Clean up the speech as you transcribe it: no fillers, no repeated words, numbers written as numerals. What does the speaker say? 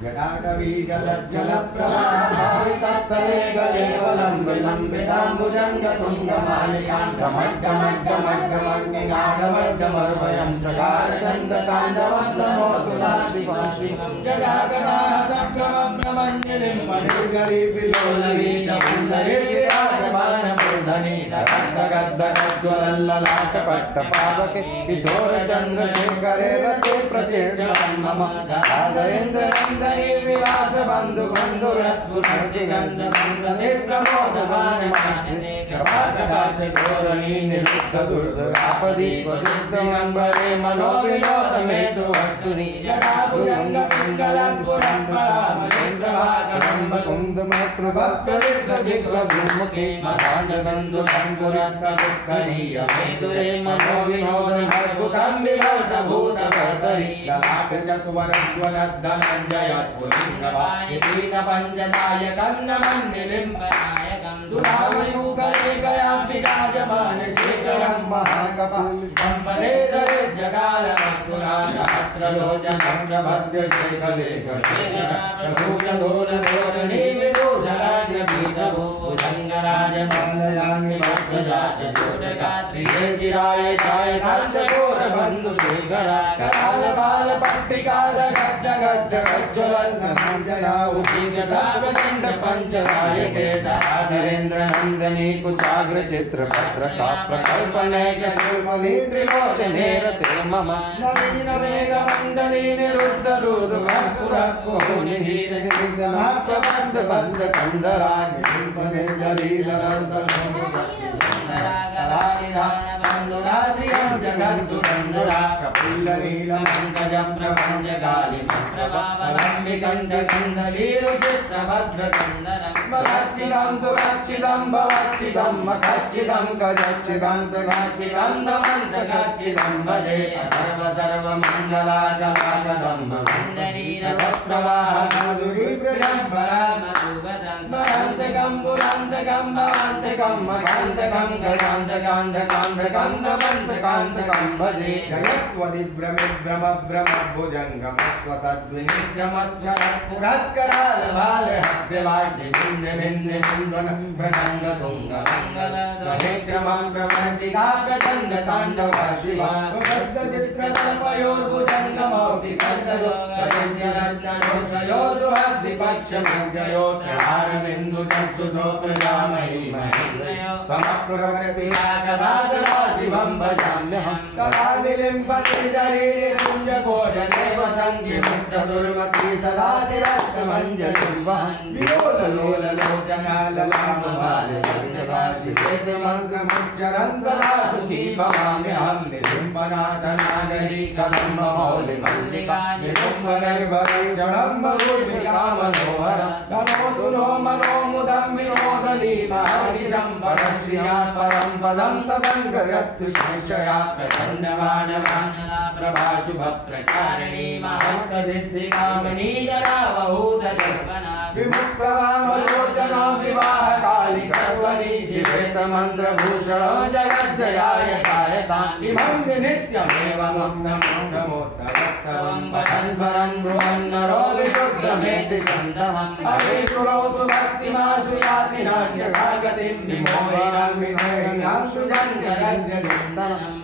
जटाटवी जलप्रवाहस्थले गलेवलम्बिलम्बिताम्बुजङ्गतुङ्गमालिकान्तमड्डमड्डमड्डमग्निनादमड्डमर्वयं चकारचन्द्रताण्डवन्दनोतुलाशिवाशिवं जटाकटाहतक्रमभ्रमञ्जलिं मधुर्गरीविलोलवीचपुन्दरीविराजमानमूर्धनि गद्गद्गद्गद्गलल्ललाटपट्टपावके किशोरचन्द्रशेखरे रते प्रत्यक्षं मम राधरेन्द्रनन्दनी विलास बंधु बंधुरत्पुरति गन्धबन्धने प्रमोदमानमाने कृपाकटाक्ष चोरणी निरुद्ध दुर्धरापदी वसुद्धमम्बरे मनोविनोदमेतु वस्तुनि जटाभुजङ्गपिङ्गलस्फुरं परामरेन्द्रभागरम्ब कुन्दमप्रभप्रदिग्रदिग्रभूमुखे मदाण्डबन्धुसङ्कुरत्तदुःखनीयमेतुरे मनोविनोदमद्भुतं विवर्तभूतभर्तरि ललाटचत्वरज्वलद्धनञ्जयत्पुलिङ्गवाहितीतपञ्चदायकन्नमन्निलिम्बनायकं दुरावयुगले गयां विराजमान शेखरं महाकपं सम्पदेधरे जगालमद्गुणासहस्रलोचनं प्रभद्य शेखलेखशेखरप्रभूषधोरधोरणी विभूषणाग्रभीतभूभुजङ्गराजमलयानि भक्तजातजोटगात्रिये चिराय छायकाञ्चकोरबन्धुशेखरा करालबालपट्टिकादगज्जगज्जगज्ज्वलन्नमञ्जया उशीघ्रता प्रचण्ड पञ्चदायके धरेन्द्रनन्दनी कुचाग्रचित्रपत्रका प्रकल्पनैक शिल्पली त्रिलोचने रते मम नवीनमेघमण्डली निरुद्ध दुर्गस्फुरत्पुनिः प्रबन्ध बन्ध कन्दराज शिल्पने जलीलरन्तरागिधाबन्धुराशियं जगद्दुरन्दरा प्रफुल्लनीलमङ्गजं प्रपञ्चगालिं प्रभावलम्बिकण्ठकन्दलीरुचित्रभद्रकन्दरं स्वगच्चिदं दुरच्चिदं भवच्चिदं मखच्चिदं गजच्चिदन्तगच्चिदं दमन्तगच्चिदं भजे अथर्वसर्वमङ्गलाजलाजलं मधुरीप्रजम्बरामधुवदं स्मरन्तकं पुरन्तकं भवन्तकं मकान्तकं गजान्तकान्तकान्तकं दमन्तकान्तकं भजे जयत्वदिभ्रमिभ्रमभ्रमभुजङ्गमस्वसद्विनिभ्रमस्वरत्पुरत्करालभालहव्यवाड्यभिन्नभिन्नभिन्दन प्रसङ्गतुङ्गमङ्गलध्वनिक्रमं प्रमन्तिका प्रचण्डताण्डवा शिवा प्रबद्धचित्रकल्पयोर्भुजङ्गमौतिकर्दयो गजन्यरञ्जनोत्सयोर्वाद्दिपक्षमञ्जयोत्रहारबिन्दुचक्षुषो प्रजामहि महेन्द्रयो समप्रभृति शिवं भजाम्यहं कलानिलिं पतिजरीनिकुञ्जकोटदेव सङ्गिमुक्तदुर्मती सदा शिरस्तमञ्जलिं वहन् विलोललोललोचनाललामबालचन्द्रभाषिवेदमन्त्रमुच्चरन् सदा सुखी भवाम्यहं निलिम्बनाथनागरीकदम्बमौलिमल्लिका निलुम्बनर्भरैक्षणं बभूषिकामनोहरं तनोतु नो मनो मुदं विनोदलीलाहरिशं परश्रिया परं पदं तदङ्गयत्तु शिष्यया प्रसन्नवानवानला प्रभाशुभप्रचारिणी महत्तसिद्धिकामिनी जनावहूतदर्पणा विमुक्तवामलोचना विवाहकाली गर्वणी शिवेतमन्त्रभूषणो जगज्जयाय सायतां इमं नित्यमेव मम नमो नमोत्तमस्तवं पठन् स्वरन् ब्रुवन् नरो विशुद्धमेति सन्तमं हरे सुरोतु भक्तिमासु याति नान्यथा गतिं विमोहिनां विमोहिनां सुजन्यरञ्जनिन्दनम्